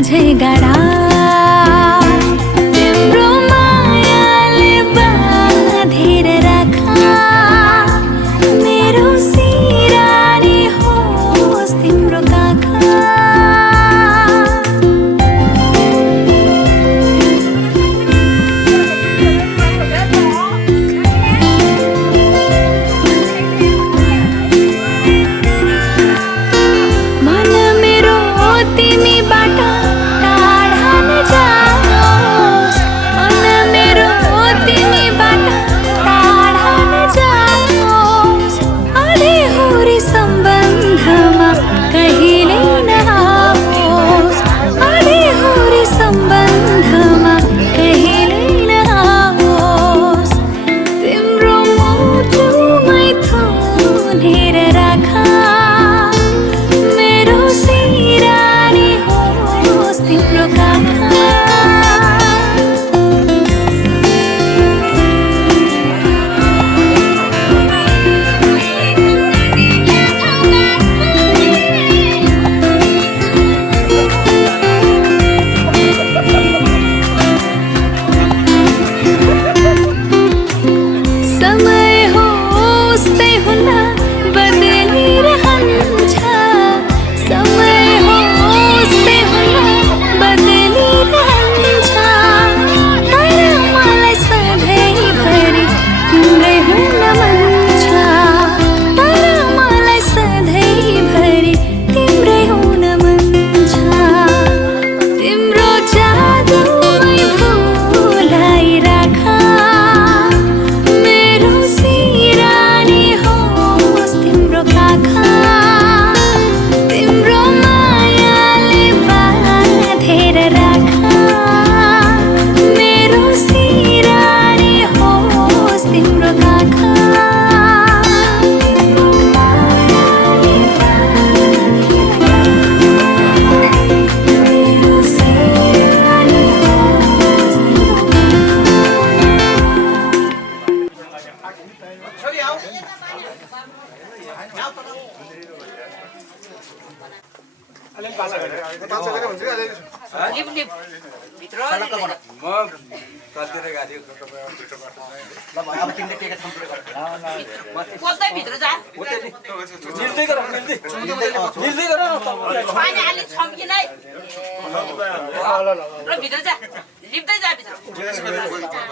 माझै गाडा तिम्रो मायाले बाँधेर राखा मेरो सिरानी होस् तिम्रो काखा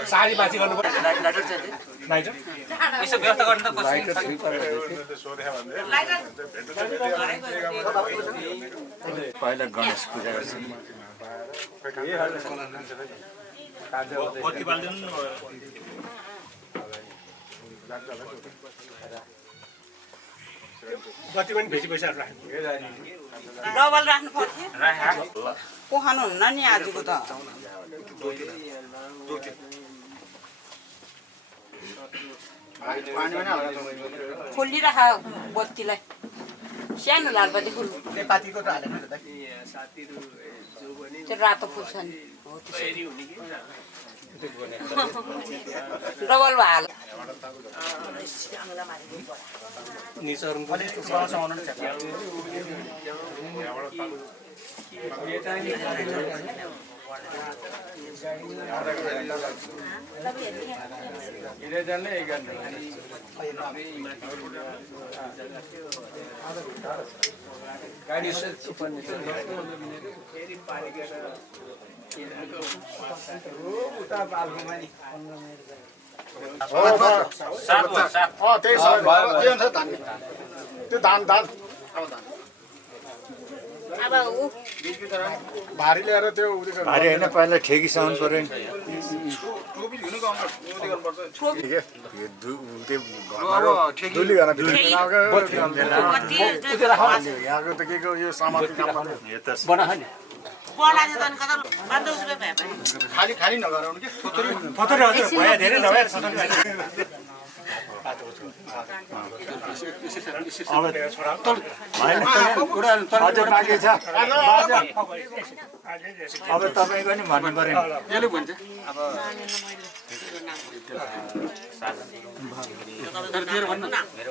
साडी बाँची गर्नु पर्छ लाइटर यसो व्यवस्था गर्न त पहिला गणेश पूजा गर्छन् जति पनि भेटी पैसाहरू राख्नु डबल राख्नु पर्थ्यो को खानुहुन्न नि आजको त खोलिराख बत्तीलाई सानो लालबाती फुल त्यो रातो फुल छ नि डबल हाल भारी ल्याएर त्यो भारी होइन पहिला ठेकीसम्म पर्यो यहाँको त के को यो सामान खाली खाली नगराउनु कि थोथोरी हजुर भए धेरै नभए अब तपाईँको नि भन्नु पर्यो मेरो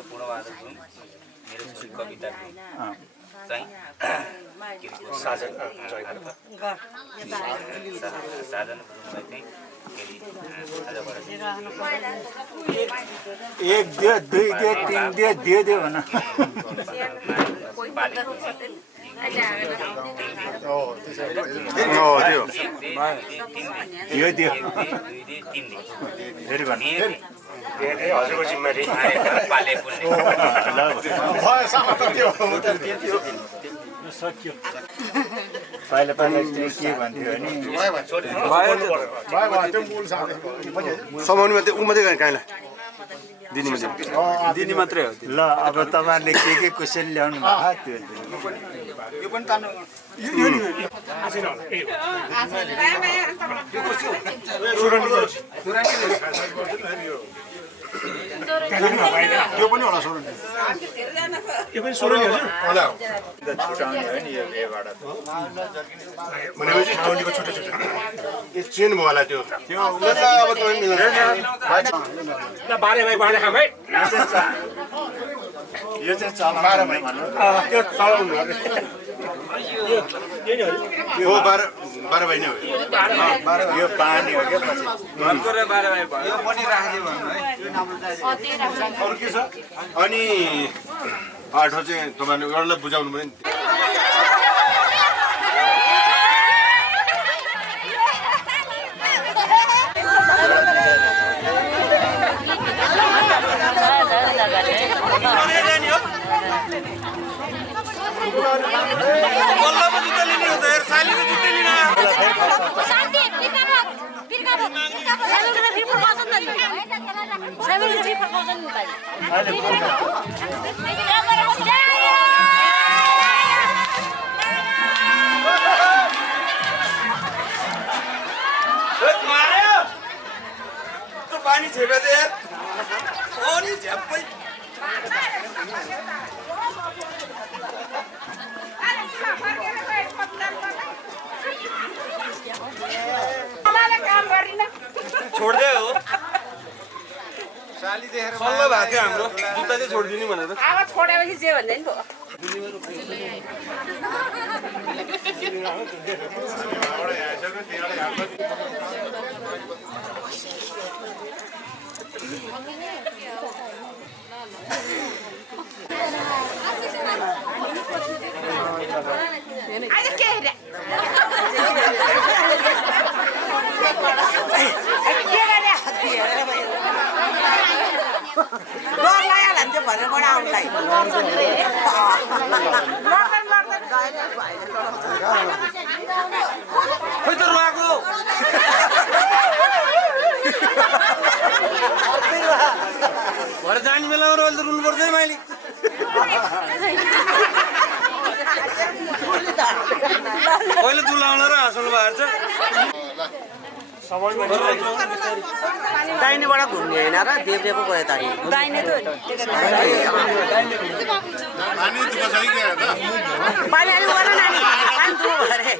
पूर्वाधार मेरो कविता चाहिँ साजन साधन गुरुङलाई चाहिँ फेरि आजबाट एक दियो दुई दियो तीन दियो दियो भन यो दियो फेरि भन हजुरको जिम्मेवारी पाले पुल्ने सक्यो पहिला पहिला के भन्थ्यो भने समाउनु मात्रै ऊ मात्रै काइला दिने मात्रै हो ल अब तपाईँहरूले के क्वेसन ल्याउनु भएको त्यो यो पनि तान्नु यो पनि होला सोरन यो पनि सोरन हजुर होला छुटाउने हो नि यो एबाट भनेपछि टोलीको छुट्टै छुट्टै यो चेन भयो होला त्यो अब तपाईँ मिलाउनु बारे खाम है यो चाहिँ चलाउनु भन्नु त्यो चलाउनु यो 12 भाइ नै हो यो पानी हो क्या पछि यो पनि राखिदियो भन्नु है अरू के छ अनि आठो चाहिँ तपाईँले एउटालाई बुझाउनु पर्यो नि पानी छेपे दे यार ओ नि झ्याप्पै छोड दे हो साली देखेर सल्लाह भएको थियो हाम्रो जुत्ता चाहिँ छोडिदिनु भनेर अब छोडेपछि जे भन्दै नि भयो खोइ त रुवाको भरे जाने बेलामा रोल त रुनु पर्छ है मैले पहिले दुलाउन र हाँसौँ बाहिर दाहिनेबाट घुम्ने होइन र देब्रेको गयो त दाहिने त पानी दुःख छ कि के त पानी अलिक गर नानी पानी दुःख अरे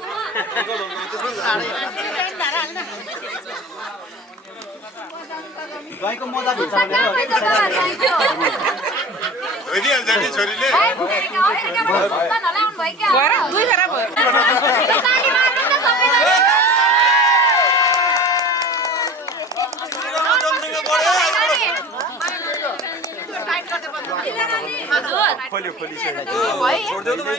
गाईको मजा हुन्छ धोइदिइहाल्छ नि छोरीले दुई फेरा भयो छोडिदेऊ त मैले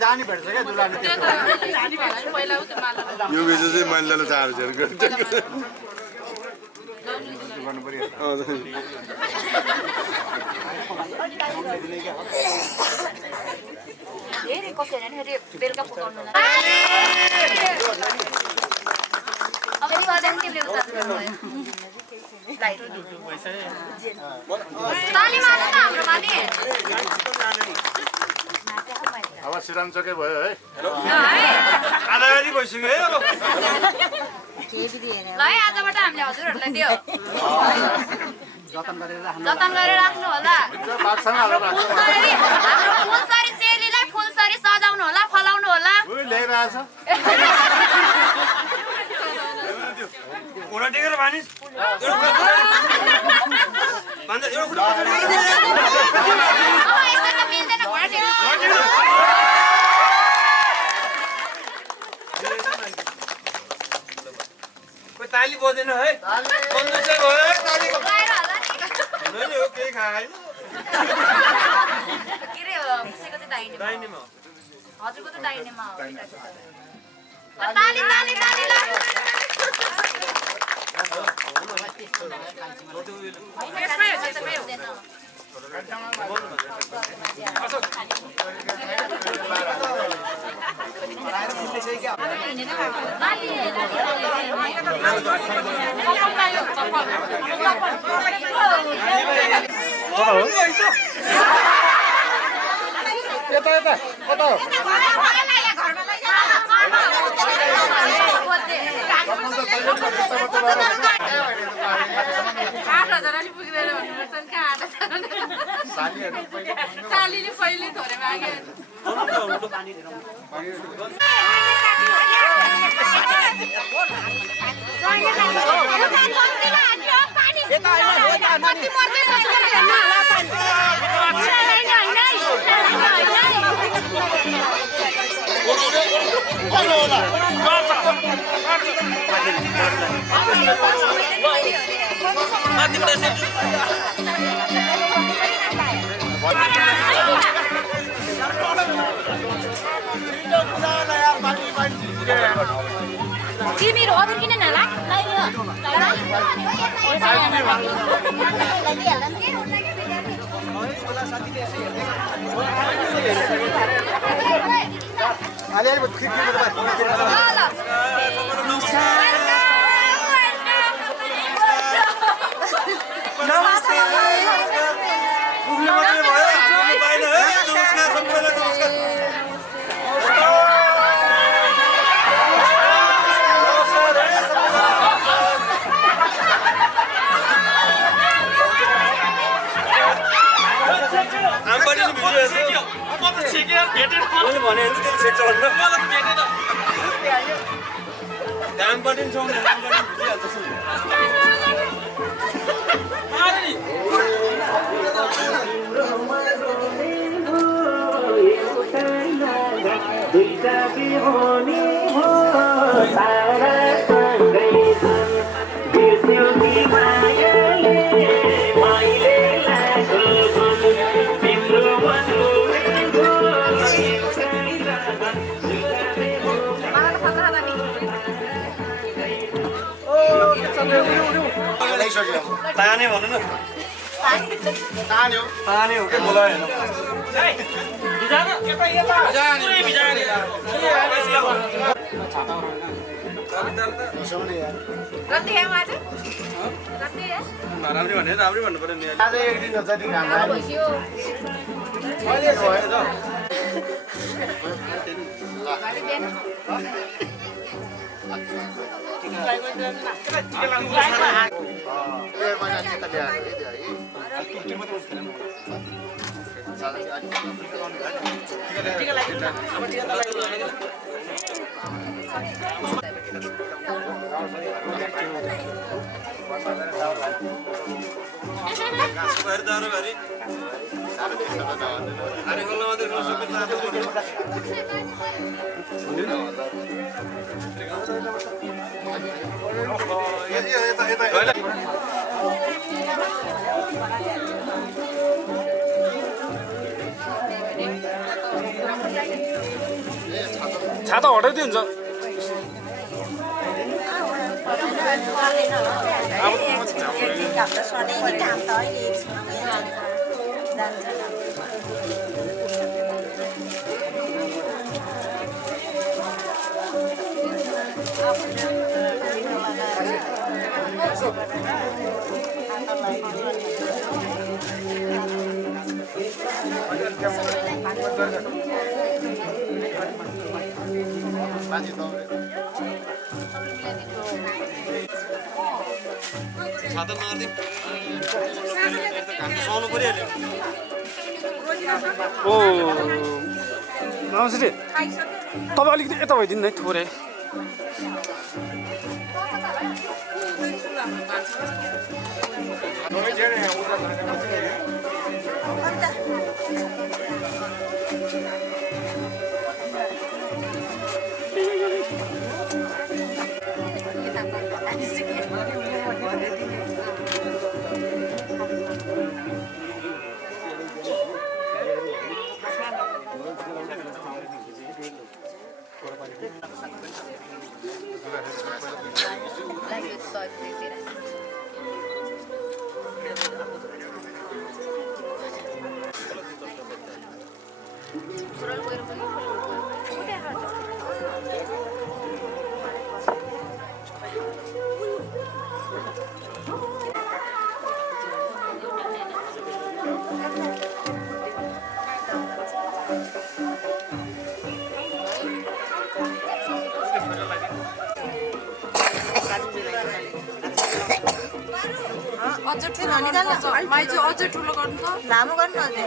जानी भेट्छ क्या दुलाले यो बेच चाहिँ माइललाई 4000 गर्छ गर्नु पर्यो धेरै कसैले नि फेरि बेलुका पकाउनु अब गर्दा नि तिमीले उतार्नु भयो ताली मार्नु त हाम्रो माथि अब सिरामचोकै भयो है आधारी भइसक्यो है अब ल है आजबाट हामीले हजुरहरूलाई त्यो जतन गरेर राख्नु होला हाम्रो फुलसरी चेलीलाई फुलसरी सजाउनु होला फलाउनु होला ल्याइरहेछ घोडा टेकेर मानिस मिल्दैन घोडा टेक्नु ताली बजेन है बन्दैछ भयो है तालीको नि हो केही खाएन के रे कसैको चाहिँ दाहिनेमा हजुरको त दाहिनेमा हो ताली ताली ताली यता यता कता हो सालीले पहिले थोरै मागे तिमीहरू अरू किन नला ताने भन्नु न ताने हो के बोलायो राम्रै भने राम्रै भन्नु पर्यो नि आज एक दिन जति काम छाता हटाइदियो हुन्छ छाता मार्दै सुहाउनु परिहाल्यो ओ नमस्ते तपाईँ अलिकति यता भइदिनु है थोरै अझ ठुलो निकाल्न माइजू अझ ठुलो गर्नु त लामो गर्नु अझै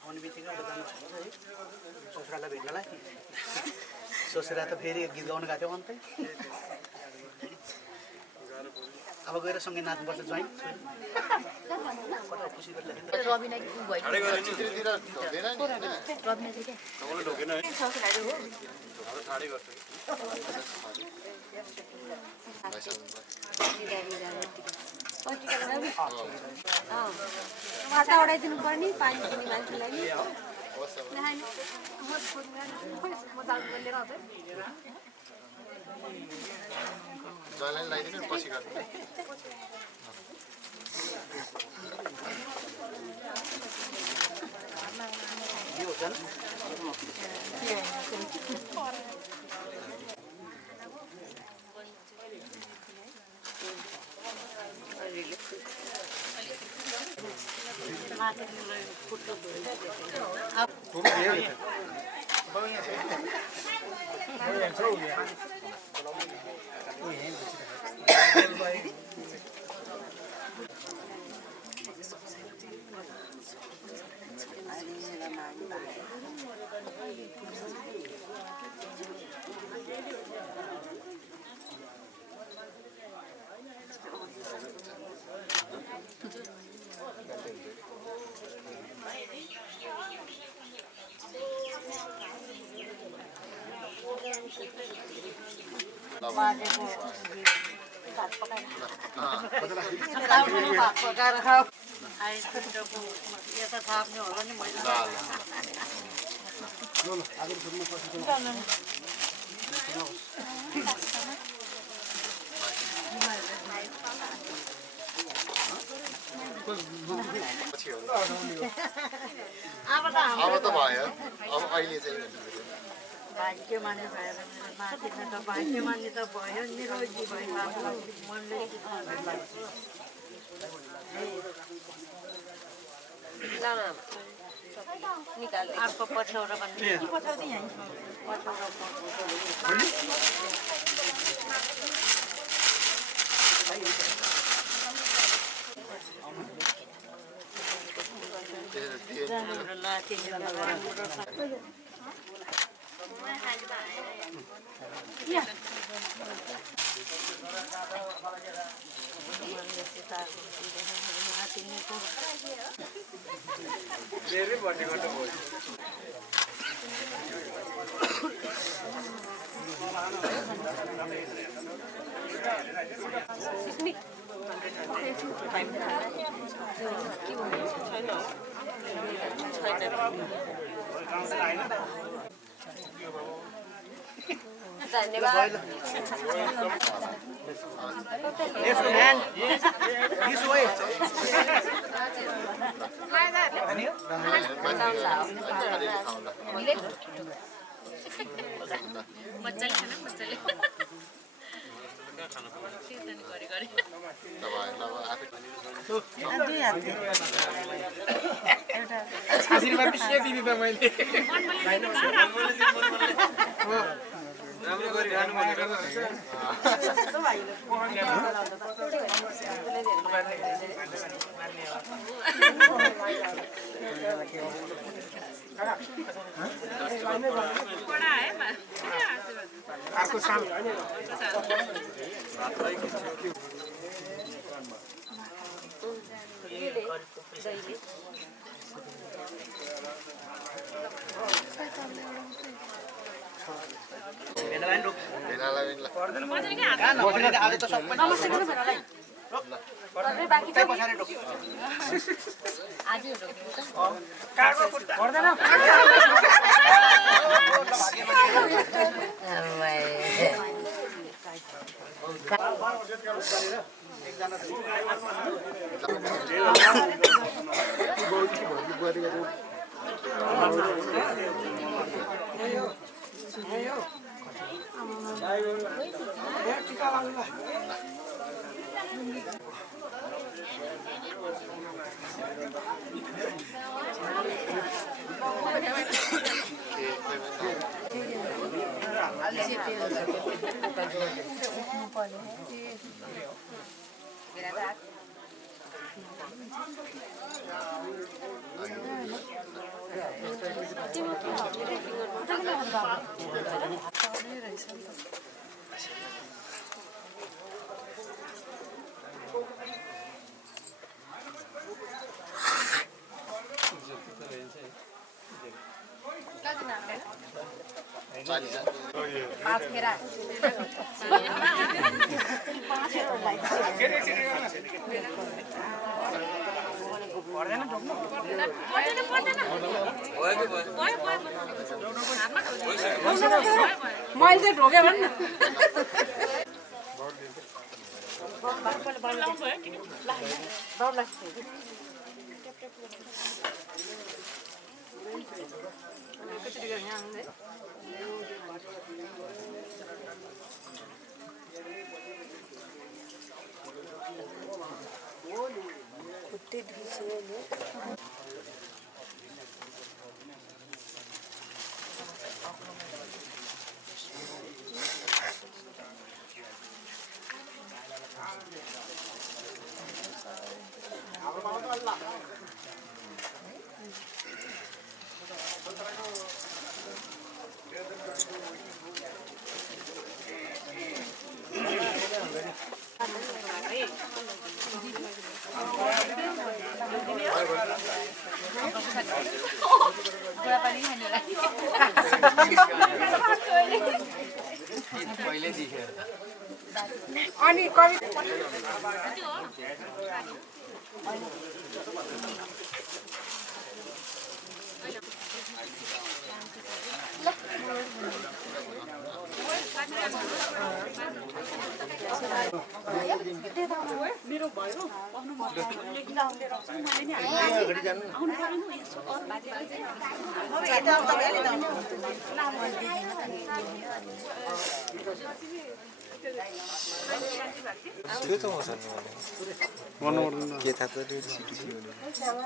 आउने बित्तिकै एउटा गाना छ है ससुरालाई भेट्नलाई ससुरा त फेरि गीत गाउन गएको थियो अन्तै अब गएर सँगै नाच्नुपर्छ ज्वाइन खुसी माता उडाइदिनु पर्ने पानी दिने मान्छेलाई लगाइदिनु पछि गर्नु अब त भयो अब अहिले चाहिँ भाग्य माने भएर माथि त भाग्य माने त भयो निरोगी भयो आफ्नो मनले निकाल अर्को पछौरा भन्ने पछौरा यहीँ पछौरा धेरै बटेको त हो धन्यवाद मजाले खाना मजाले सिजन गरी गरी आशीर्वाद के दिने त मैले राम्रो गरी खानु भनेको बडा है अर्को साल आज त सबै नमस्ते गर्नु भनेलाई बाँकी चाहिँ पछाडि रोक आज काको कुट्टा पर्दैन पाँच फेरा मैले चाहिँ ढोके भन्नु अनि कवि मेरो भयो के थाहा त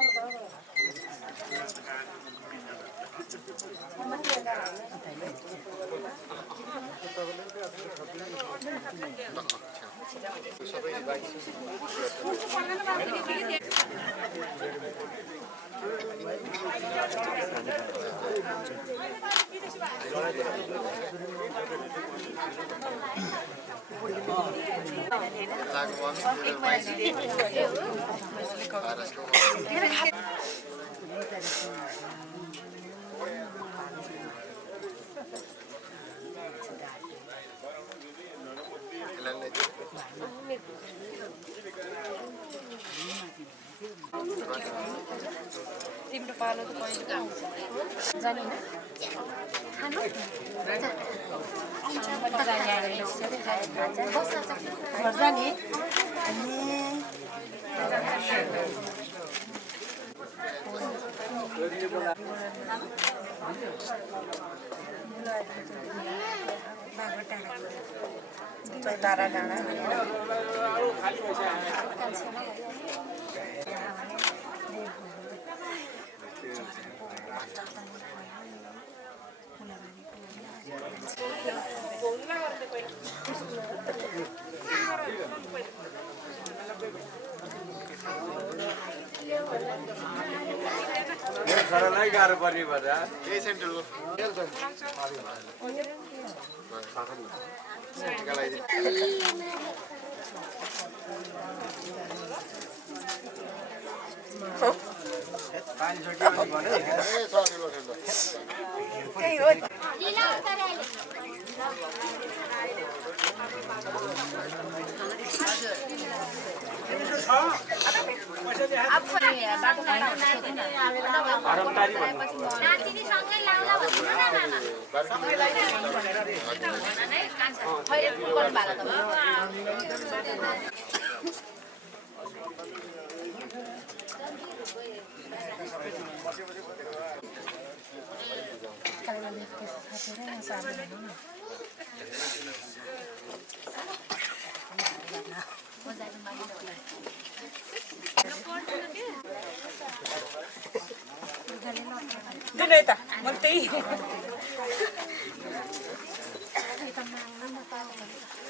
तिम्रो पालो त पहिलो जानु न खानु घर जाने टाढा टाढा सरलाई गाह्रो पर्ने भएर केही सेन्ट्रलको Duneta, Monti.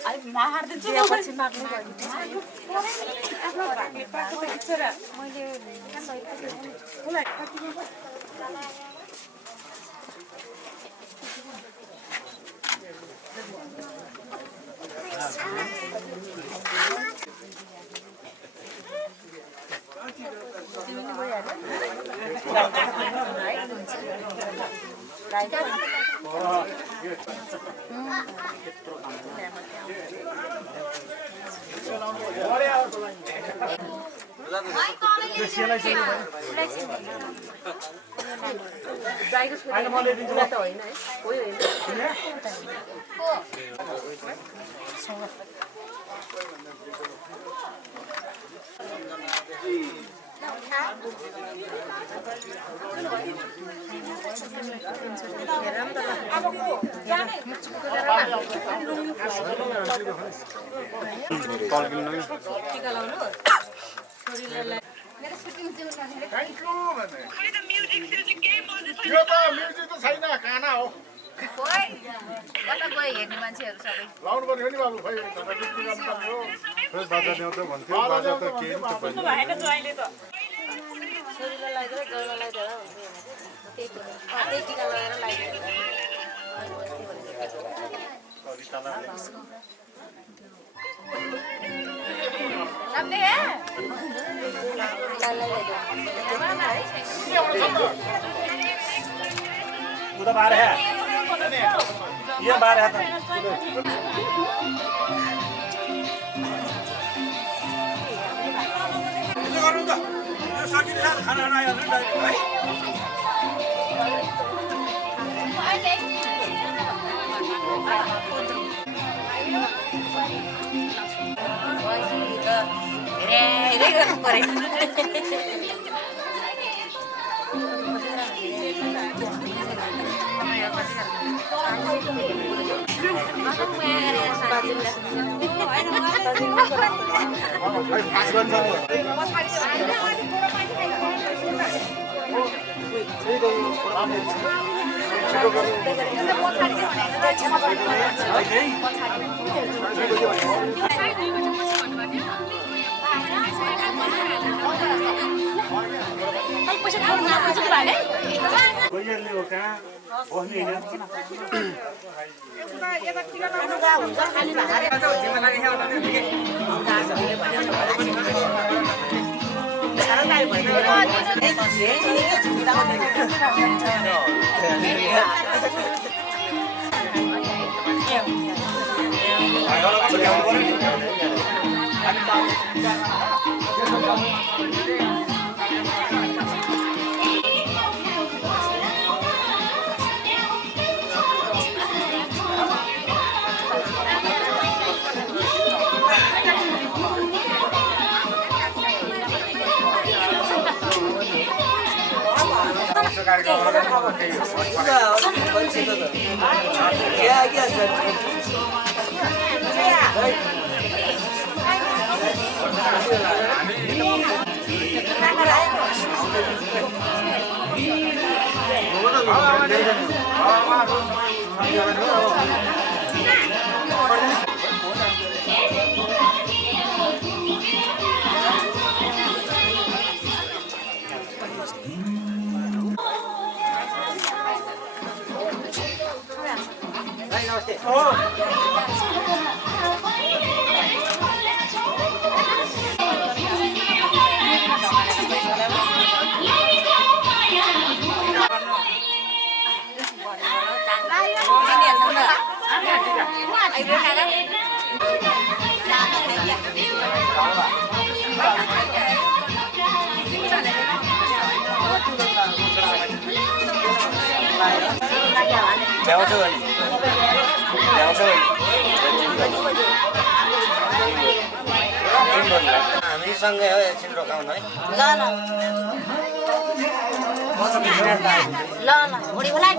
Ay, mahar din siya pa si Magno. यो त म्युजिक त छैन खाना हो कता गयो हेर्ने मान्छेहरू सबै लाउनु पर्ने हो नि बाबु खै बिक्री गर्नुपर्ने हो खै बाजा ल्याउँछ भन्थ्यो बाजा त केही पनि त भएको छ अहिले त छोरीलाई लगाइदिएर गएर लगाइदिएर त्यही टिका लगाएर उता बाहर है ये बाहर है खाना धेरै गर्नु पर्यो पैसा कहाँ बस्ने होइन हामीसँगै हो एकछिन रोकाउनु है ल ल भोलि बोलाइ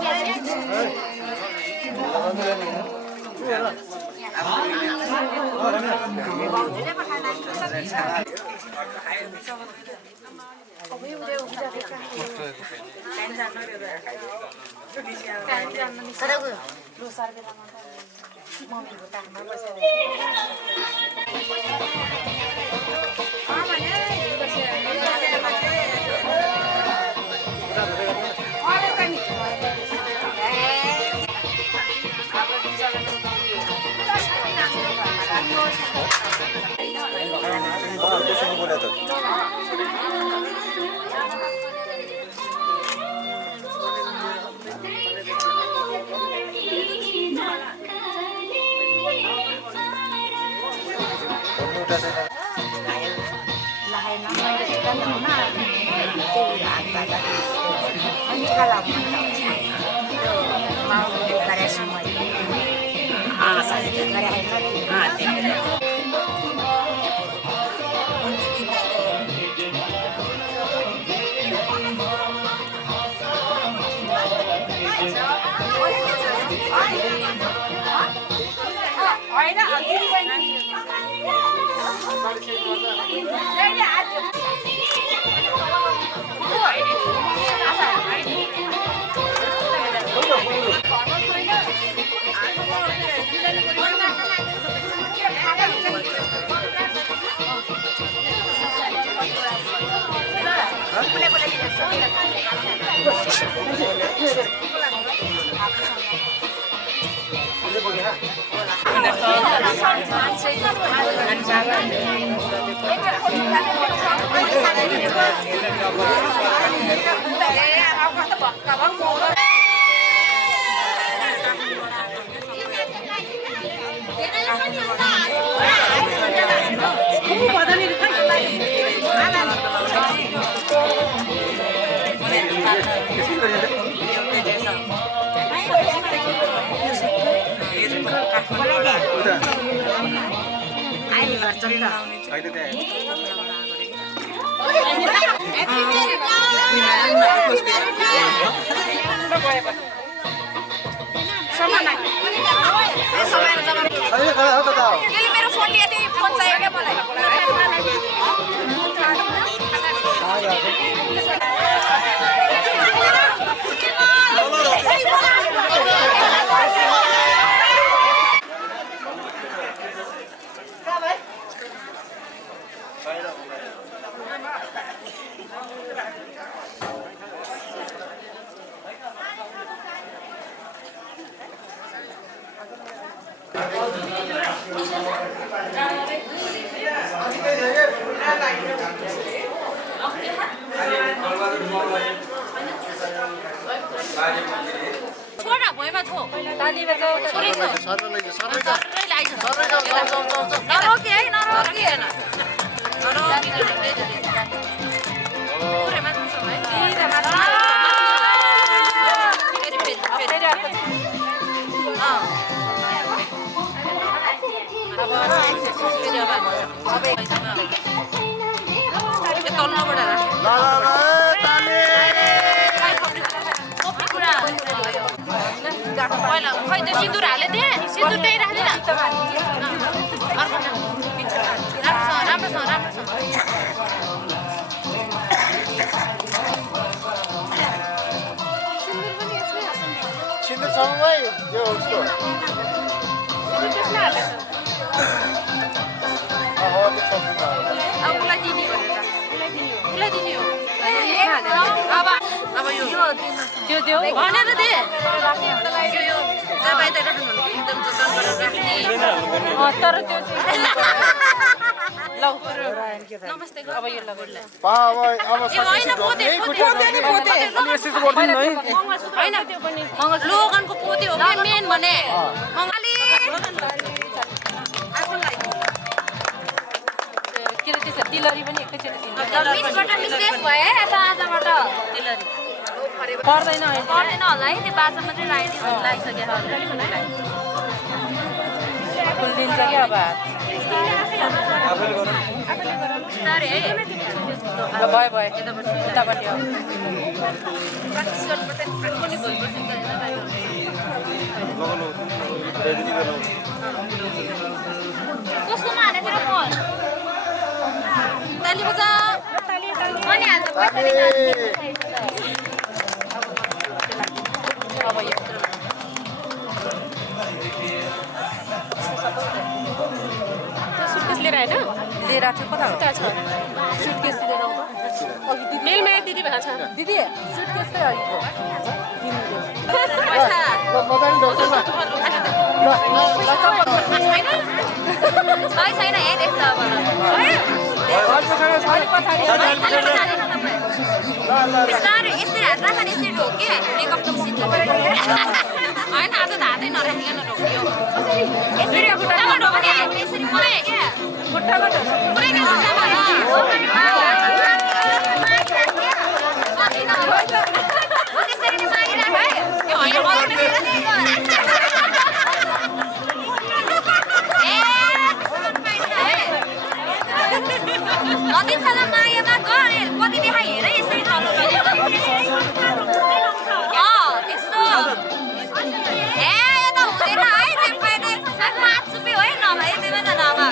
मेरो फोन लिए थिए फोन चाहिए क्या मलाई छोरा भुइँमा छो ताली बजाऊ छोरी छो सरैले आइछ नरोकी है नरोकी हैन नरोकी पुरै माथि छ है सिधा माथि फेरि अब फेरि अब तल्लोबाट राख पहिला खै त्यो सिन्दुर हाले थिएँ सिन्दुर त्यही राख्ने न राम्रोसँग सिन्दुर सँगै यो उसको अब उसलाई दिने भनेर उसलाई दिने हो अब यो त्यो देऊ भनेर दे यो दबाई त राख्नु एकदम जतन गरेर राख्ने तर त्यो लौ नमस्ते अब यो लगेर पा अब हैन पोते अनि यसो गर्दिनु है हैन त्यो पनि लोगनको पोते हो के मेन भने मंगली आफुलाई के रे त्यसो तिलरी पनि एकैचोटी दिनु मिसबाट मिस्टेक भयो यता आजबाट तिलरी पर्दैन होला है त्यो बाजा मात्रै लागिसक्यो खुल्दिन्छ क्या अब आफैले गरौँ साह्रै है ल भयो उतापट्टि हो प्र्याक्टिस गर्नुपर्छ पनि कसकोमा हालेतिर फोन ताली बजा अनि हाल्छ अब यो सुटकेस लिएर आएन लिएर आएको कता हो छ सुटकेस लिएर आउँदा मेलमा दिदी भएको छ दिदी सुटकेस चाहिँ अघिको पैसा छैन यही देख्छ अब बिस्तारै यसरी हात राख नि यसरी ढोक के मेकअप त सिक्नु होइन आज त हातै नराखिकन ढोक्यो यसरी खुट्टामा ढोक्ने यसरी पुरै क्या खुट्टामा पुरै क्या त्यसरी नै मागिराख है यो होइन नदिनसाला मायामा गरे कति देखाइ हेर यसरी तल्लो त्यस्तो ए यता हुँदैन है जेफाइले 5 रुपियाँ है नभए यतिमै त नभए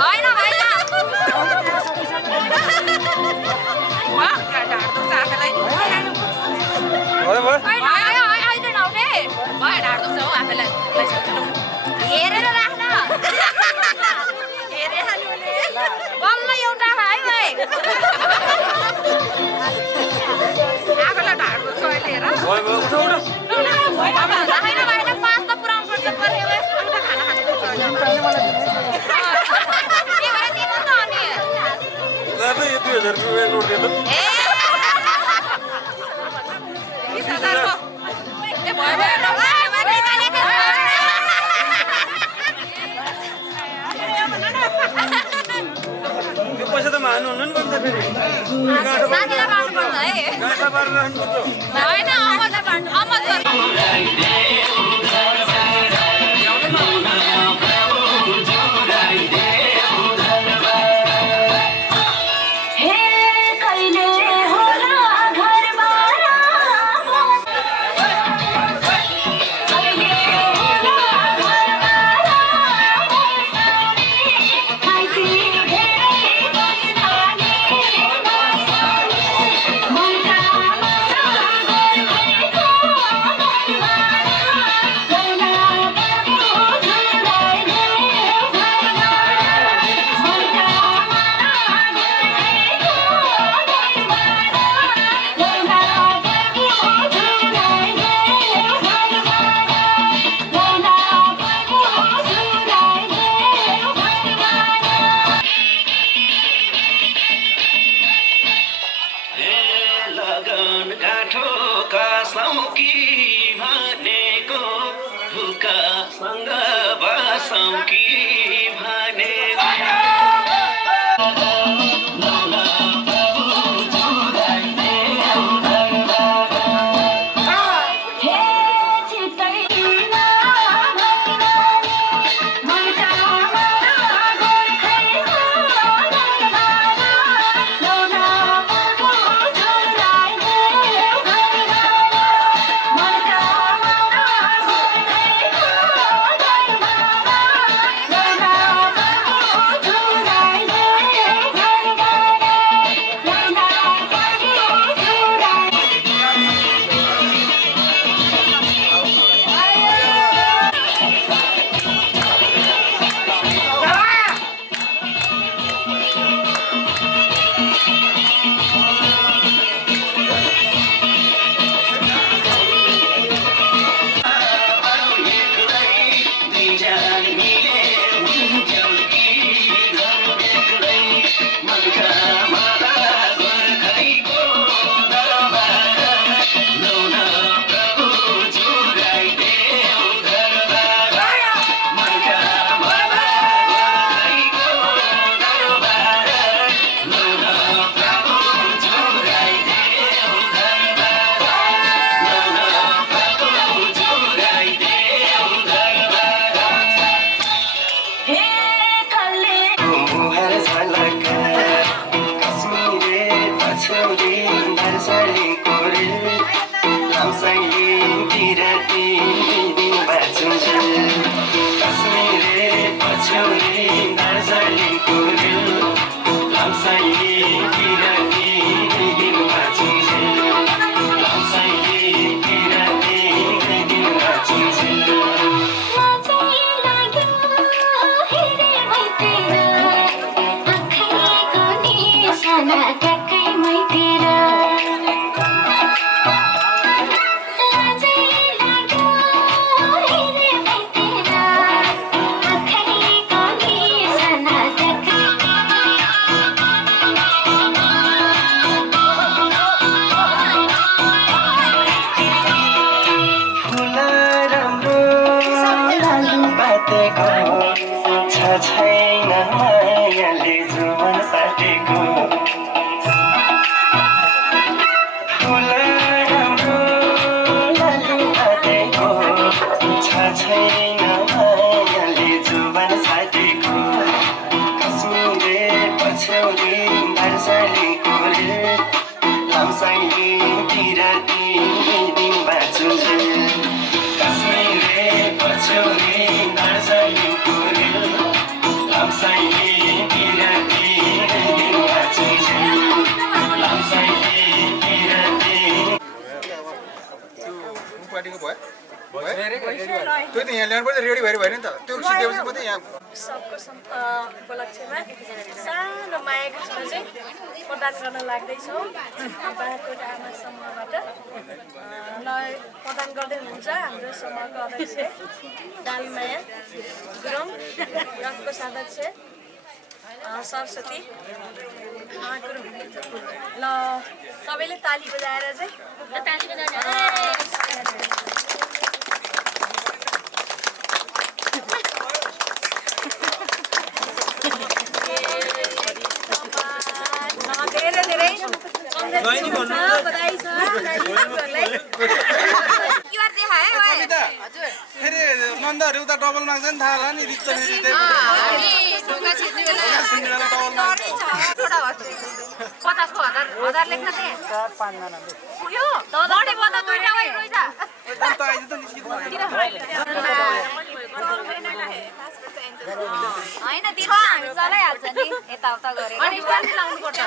होइन हेरेर राख्न बल्ल एउटा है भाइ आफूलाई ढाड्दो छ अहिले हेर होइन भाइले 5 त पुऱ्याउनु पर्छ पऱ्यो एउटा खाना खानुपर्छ के भएर दिनु त अनि यो 2000 रुपियाँ नोट दिनु 20,000 को ए भयो त्यो पैसा त मान्नु हुन्न नि त फेरि साथीलाई बाँड्नुपर्छ है गाँठा पारेर राख्नुपर्छ होइन साटेको फुल राम्रो लालु फाटेको छ छैन मायाले जुवन साटेको कश्मीरे पछ्यौरी दार्जिलिङको लामसाइले पिराती दिन बाँचुन्जेल कश्मीरे पछ्यौरी दार्जिलिङको लामसाइले पिराती दिन बाँचुन्जेल लामसाइले पिराती पार्टीको भयो त्यो त यहाँ ल्याउनु पर्छ रेडी भएर भएन नि त त्यो सिकेपछि मात्रै यहाँ सबको उपलक्ष्यमा सानो मायाको छ चाहिँ प्रदान गर्न लाग्दैछौँ बाँकुट आमा समूहबाट ल प्रदान गर्दै हुनुहुन्छ हाम्रो समूहको अध्यक्ष दालमाया गुरुङ रथको अध्यक्ष सरस्वती गुरुङ ल सबैले ताली बजाएर चाहिँ फेरि नन्दहरू उता डबल माग्छ नि थाहा होला नि रिक्स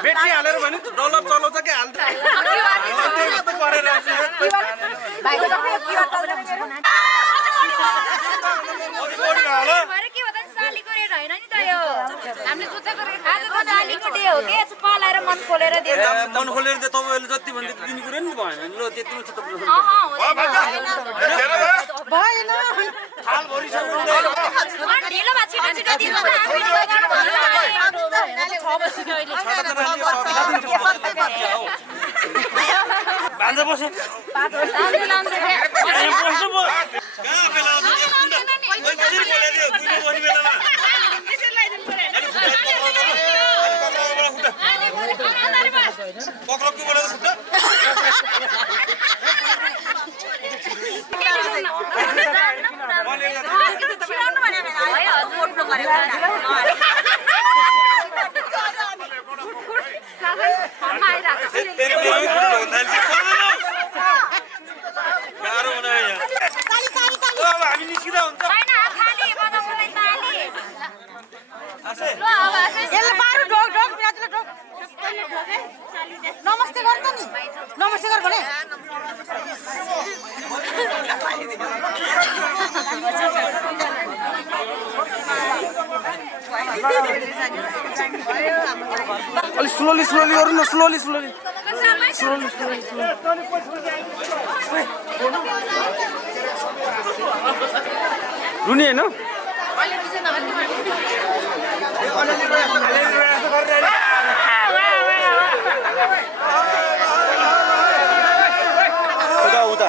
बेट्री हालेर भने डलर चलाउँछ क्या हाल्छ मन खोलेर तपाईँहरूले जति भन्दै दिने कुरो नि भएन ल त्यतिमा ढिलो भए छिटो छिटो दिनु भान्जा बस्यो नमस्ते गर त नि नमस्ते गर भने अलि स्लोली स्लोली गरौँ न स्लोली स्लोली रुनी होइन उता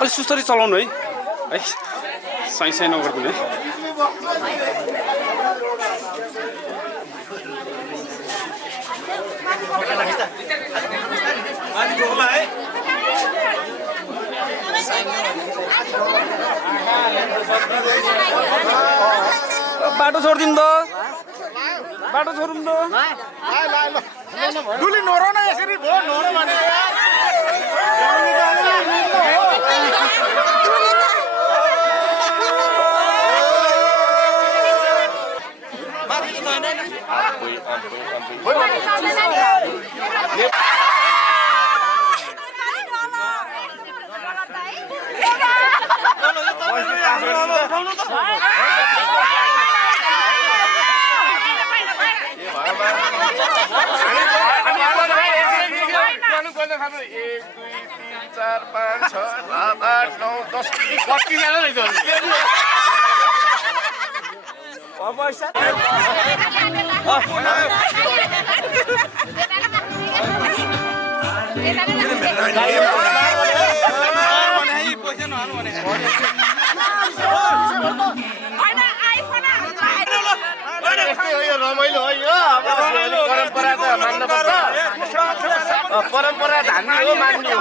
अलि सुस्तरी चलाउनु है साई साई नगरिदिनु है बाटो छोडिदिनु त बाटो छोडौँ त दुली नोरो न यसरी भो नोरो भने रमाइलो हो यो परम्परा त मान्नुपर्छ परम्परा धान्ने हो मान्ने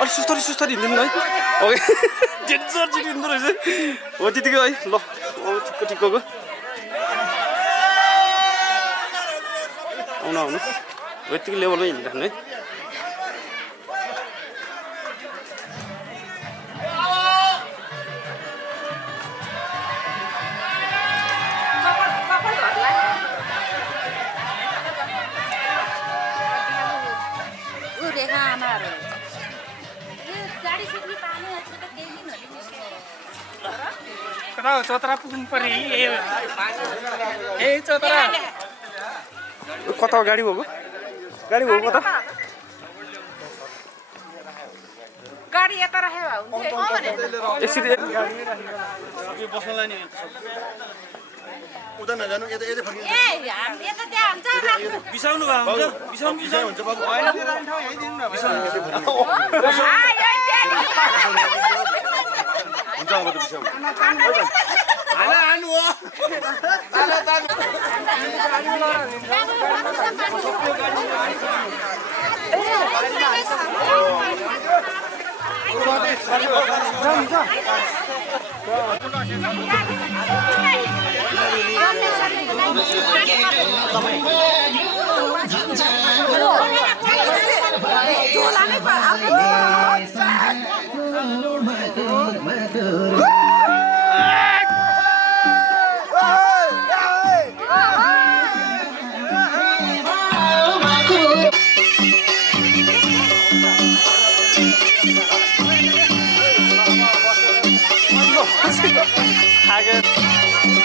अलि सुस्तरी हिँड्नु है ओके डेन्जर चाहिँ हिँड्दो रहेछ हो त्यतिकै है ल ठिक्कको आउनु हो यतिकै लेभलमै हिँडिराख्नु है चतरा पुग्नु पर्यो चतरा कता गाडी भएको कता गाडी यता राखेको एकचोटि बस्नलाई नि उता नजानु यता यता फर्किनु बिसाउनु भएको हुन्छ बिसाउनु हुन्छ बाबु होइन ठाउँ यही दिनु न हुन्छ अब त बिसाउनु हानु हो Target.